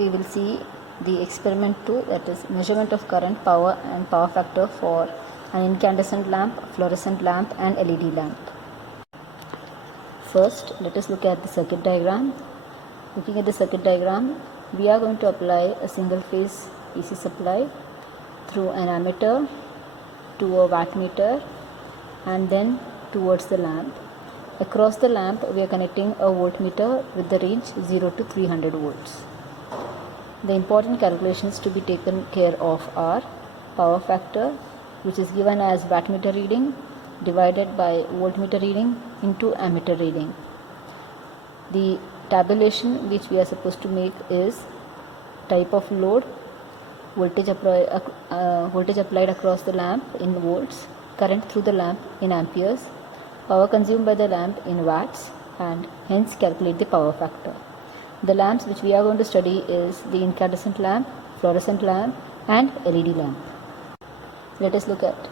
we will see the experiment 2, that is measurement of current, power and power factor for an incandescent lamp, fluorescent lamp and LED lamp. First, let us look at the circuit diagram. Looking at the circuit diagram, we are going to apply a single phase AC supply through an ammeter to a wattmeter and then towards the lamp. Across the lamp, we are connecting a voltmeter with the range 0 to 300 volts. The important calculations to be taken care of are power factor, which is given as wattmeter reading divided by voltmeter reading into ammeter reading. The tabulation which we are supposed to make is type of load, voltage applied across the lamp in volts, current through the lamp in amperes, power consumed by the lamp in watts, and hence calculate the power factor. The lamps which we are going to study is the incandescent lamp, fluorescent lamp and LED lamp. Let us look at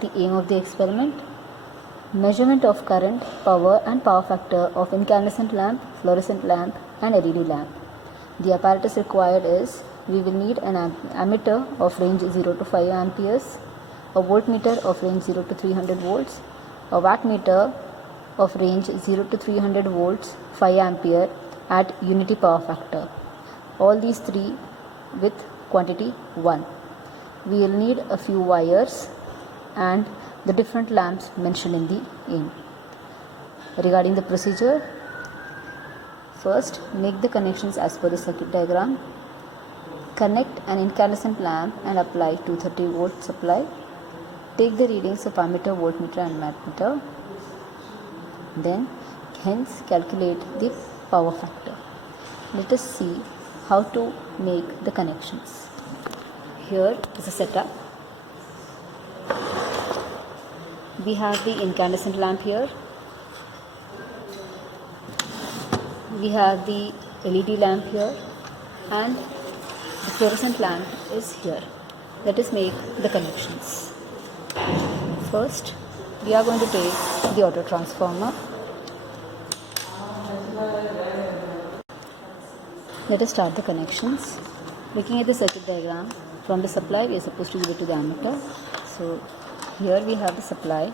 the aim of the experiment. Measurement of current, power and power factor of incandescent lamp, fluorescent lamp and LED lamp. The apparatus required is, we will need an ammeter of range 0 to 5 amperes, a voltmeter of range 0 to 300 volts, a wattmeter of range 0 to 300 volts 5 ampere at unity power factor. All these three with quantity 1. We will need a few wires and the different lamps mentioned in the aim. Regarding the procedure, first make the connections as per the circuit diagram. Connect an incandescent lamp and apply 230 volt supply. Take the readings of ammeter, voltmeter and wattmeter. Then hence calculate the power factor. Let us see how to make the connections. Here is a setup. We have the incandescent lamp here. We have the LED lamp here and the fluorescent lamp is here. Let us make the connections. First, we are going to take the auto transformer. Let us start the connections. Looking at the circuit diagram, from the supply we are supposed to give it to the ammeter. So here we have the supply.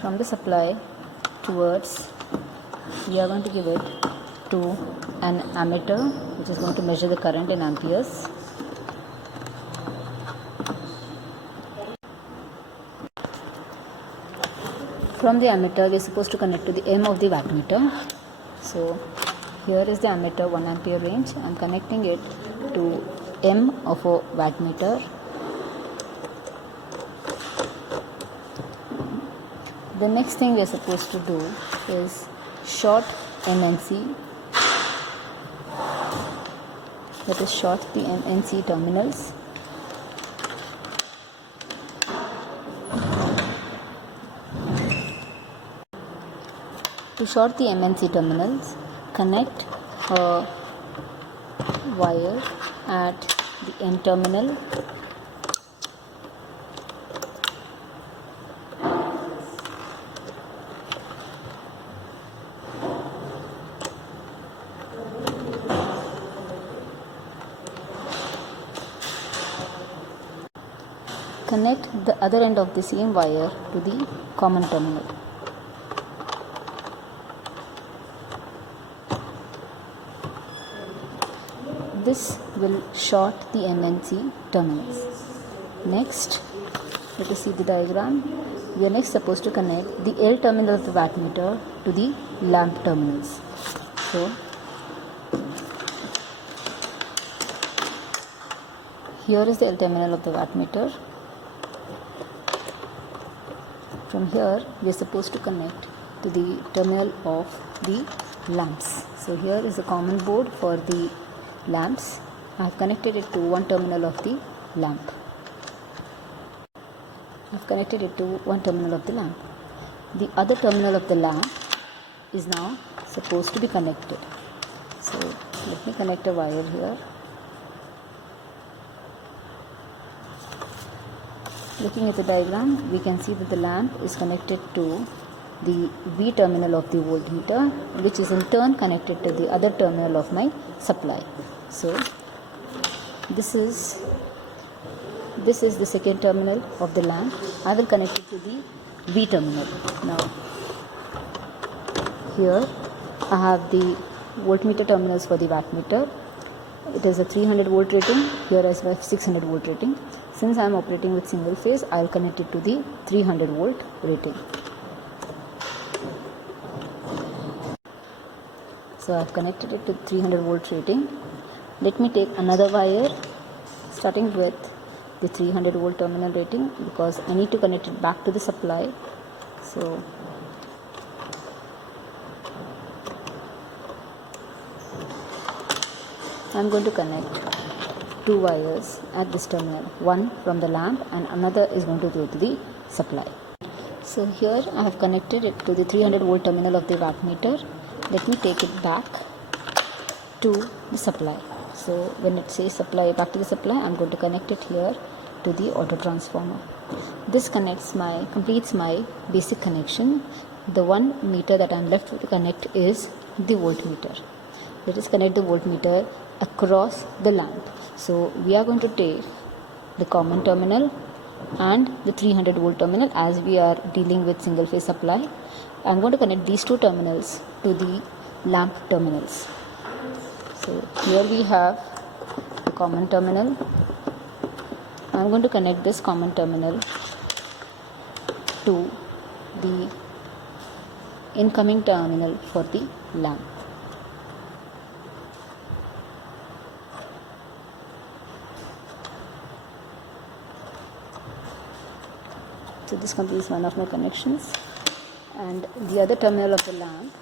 From the supply towards, we are going to give it to an ammeter which is going to measure the current in amperes. From the ammeter we are supposed to connect to the M of the wattmeter. So here is the ammeter 1 ampere range. I am connecting it to M of a wattmeter. The next thing we are supposed to do is short MNC. Let us short the MNC terminals. To short the MNC terminals, connect a wire at the N terminal. Connect the other end of the same wire to the common terminal. This will short the MNC terminals. Next, let us see the diagram. We are next supposed to connect the L terminal of the wattmeter to the lamp terminals. So, here is the L terminal of the wattmeter. From here, we are supposed to connect to the terminal of the lamps. So, here is a common board for the lamps. I have connected it to one terminal of the lamp. The other terminal of the lamp is now supposed to be connected. So let me connect a wire here. Looking at the diagram, we can see that the lamp is connected to the V terminal of the voltmeter, which is in turn connected to the other terminal of my supply. So this is the second terminal of the lamp. I will connect it to the V terminal. Now here I have the voltmeter terminals for the wattmeter. It is a 300 volt rating, here as well 600 volt rating. Since I am operating with single phase, I will connect it to the 300 volt rating. So I have connected it to 300 volt rating. Let me take another wire starting with the 300 volt terminal rating, because I need to connect it back to the supply. So I am going to connect two wires at this terminal, one from the lamp and another is going to go to the supply. So here I have connected it to the 300 volt terminal of the wattmeter. Let me take it back to the supply. So when it says supply, back to the supply, I am going to connect it here to the auto transformer. This completes my basic connection. The one meter that I am left to connect is the voltmeter. Let us connect the voltmeter across the lamp. So we are going to take the common terminal and the 300 volt terminal, as we are dealing with single phase supply. I am going to connect these two terminals to the lamp terminals. So here we have the common terminal. I am going to connect this common terminal to the incoming terminal for the lamp. So this completes one of my connections, and the other terminal of the lamp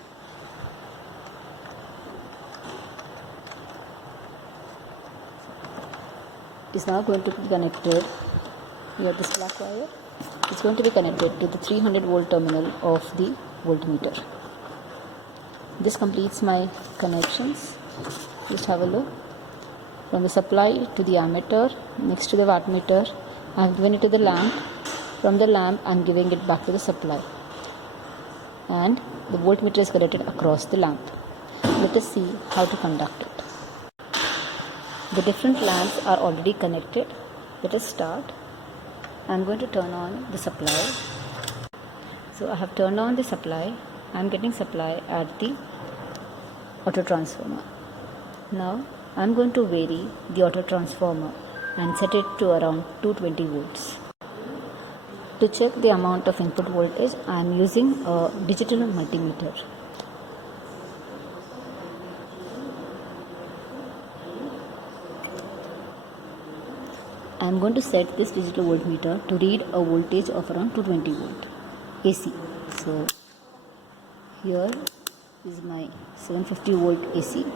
is now going to be connected. Here this black wire is going to be connected to the 300 volt terminal of the voltmeter. This completes my connections. Just have a look. From the supply to the ammeter, next to the wattmeter, I have given it to the lamp. From the lamp, I am giving it back to the supply, and the voltmeter is connected across the lamp. Let us see how to conduct it. The different lamps are already connected. Let us start. I am going to turn on the supply. So I have turned on the supply. I am getting supply at the auto transformer. Now I am going to vary the auto transformer and set it to around 220 volts. To check the amount of input voltage, I am using a digital multimeter. I am going to set this digital voltmeter to read a voltage of around 220 volt AC. So here is my 750 volt AC.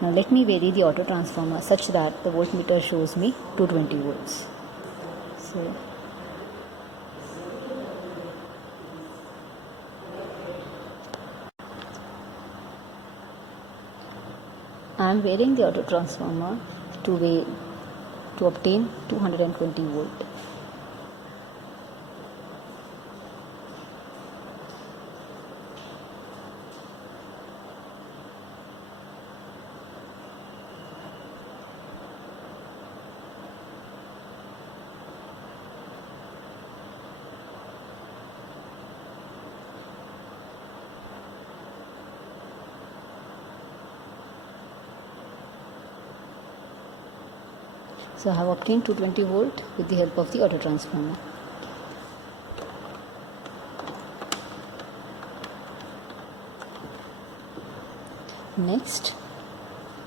Now let me vary the auto transformer such that the voltmeter shows me 220 volts. So I am varying the auto transformer to obtain 220 volt. So I have obtained 220 volt with the help of the auto transformer. Next,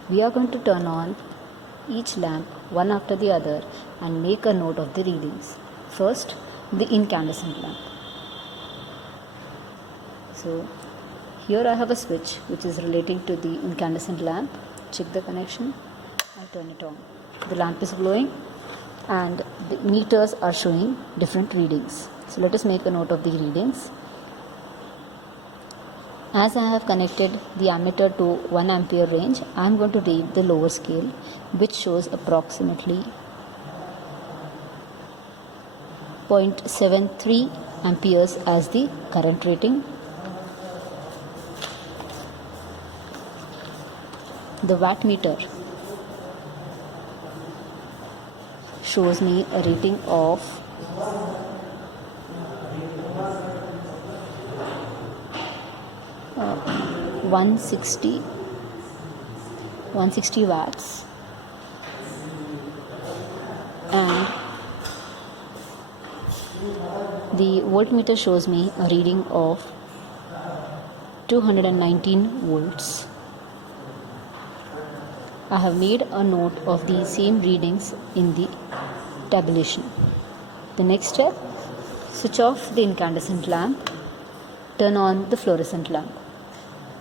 we are going to turn on each lamp one after the other and make a note of the readings. First, the incandescent lamp. So here I have a switch which is relating to the incandescent lamp. Check the connection. I turn it on. The lamp is glowing and the meters are showing different readings. So let us make a note of the readings. As I have connected the ammeter to 1 ampere range, I am going to read the lower scale, which shows approximately 0.73 amperes as the current rating. The wattmeter shows me a reading of 160 watts, and the voltmeter shows me a reading of 219 volts. I have made a note of the same readings in the tabulation. The next step, switch off the incandescent lamp, turn on the fluorescent lamp.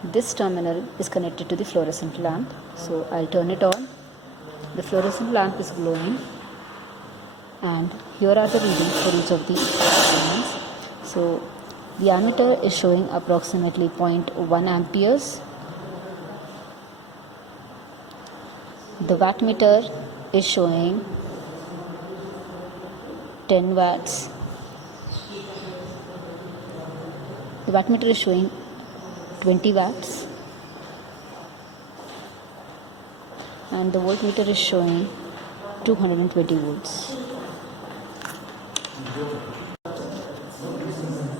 This terminal is connected to the fluorescent lamp, so I'll turn it on. The fluorescent lamp is glowing, and here are the readings for each of the experiments. So the ammeter is showing approximately 0.1 amperes. The wattmeter is showing 10 watts. The wattmeter is showing 20 watts, and the voltmeter is showing 220 volts.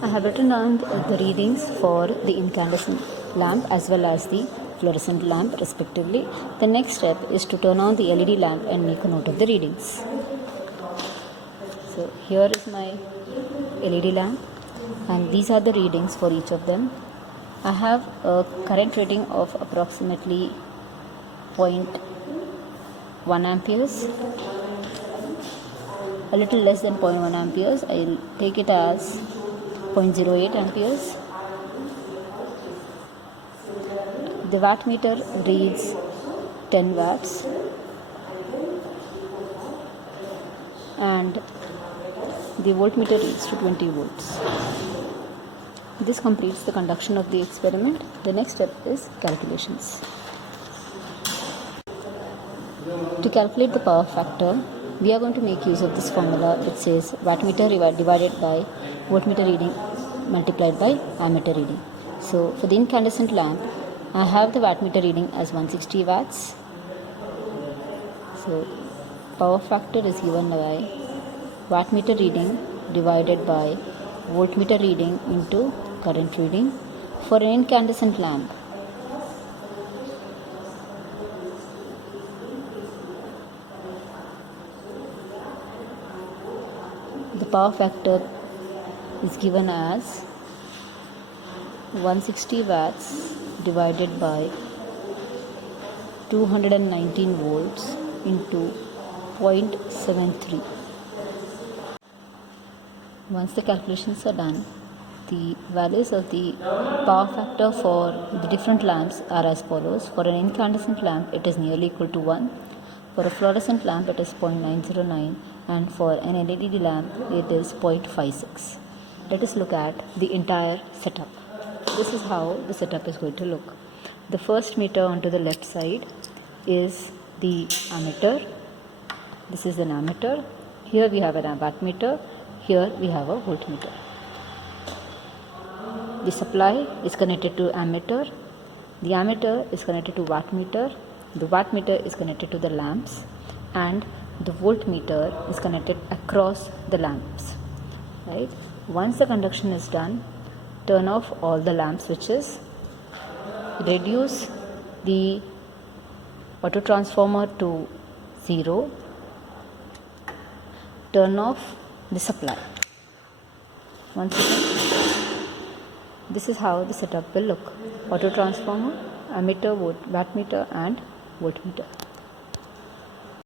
I have written down the readings for the incandescent lamp as well as the fluorescent lamp respectively. The next step is to turn on the LED lamp and make a note of the readings. So here is my LED lamp, and these are the readings for each of them. I have a current rating of approximately 0.1 amperes, a little less than 0.1 amperes. I will take it as 0.08 amperes. The wattmeter reads 10 watts, and the voltmeter reads to 20 volts. This completes the conduction of the experiment. The next step is calculations. To calculate the power factor, we are going to make use of this formula which says wattmeter divided by voltmeter reading multiplied by ammeter reading. So for the incandescent lamp, I have the wattmeter reading as 160 watts. So power factor is given by wattmeter reading divided by voltmeter reading into current reading. For an incandescent lamp, the power factor is given as 160 watts divided by 219 volts into 0.73. Once the calculations are done, the values of the power factor for the different lamps are as follows. For an incandescent lamp, it is nearly equal to 1. For a fluorescent lamp, it is 0.909, and for an LED lamp, it is 0.56. Let us look at the entire setup. This is how the setup is going to look. The first meter onto the left side is the ammeter. This is an ammeter. Here we have an wattmeter. Here we have a voltmeter. The supply is connected to ammeter. The ammeter is connected to wattmeter. The wattmeter is connected to the lamps, and the voltmeter is connected across the lamps. Right? Once the conduction is done, turn off all the lamp switches. Reduce the auto transformer to 0. Turn off the supply. Once again, this is how the setup will look. Auto transformer, ammeter, wattmeter and voltmeter.